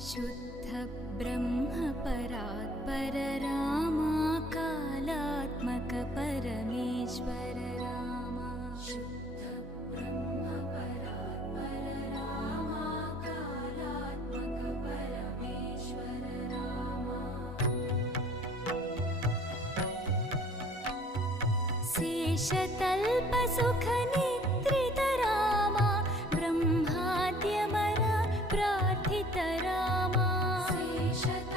शुद्ध ब्रह्म परात्पर रामा कालात्मक परमेश्वर रामा शुद्ध ब्रह्म परात्पर रामा कालात्मक परमेश्वर रामा शेषतल्प सुख निद्रित रामा ब्रह्माद्यमर प्रार्थित रामा शेषतल्प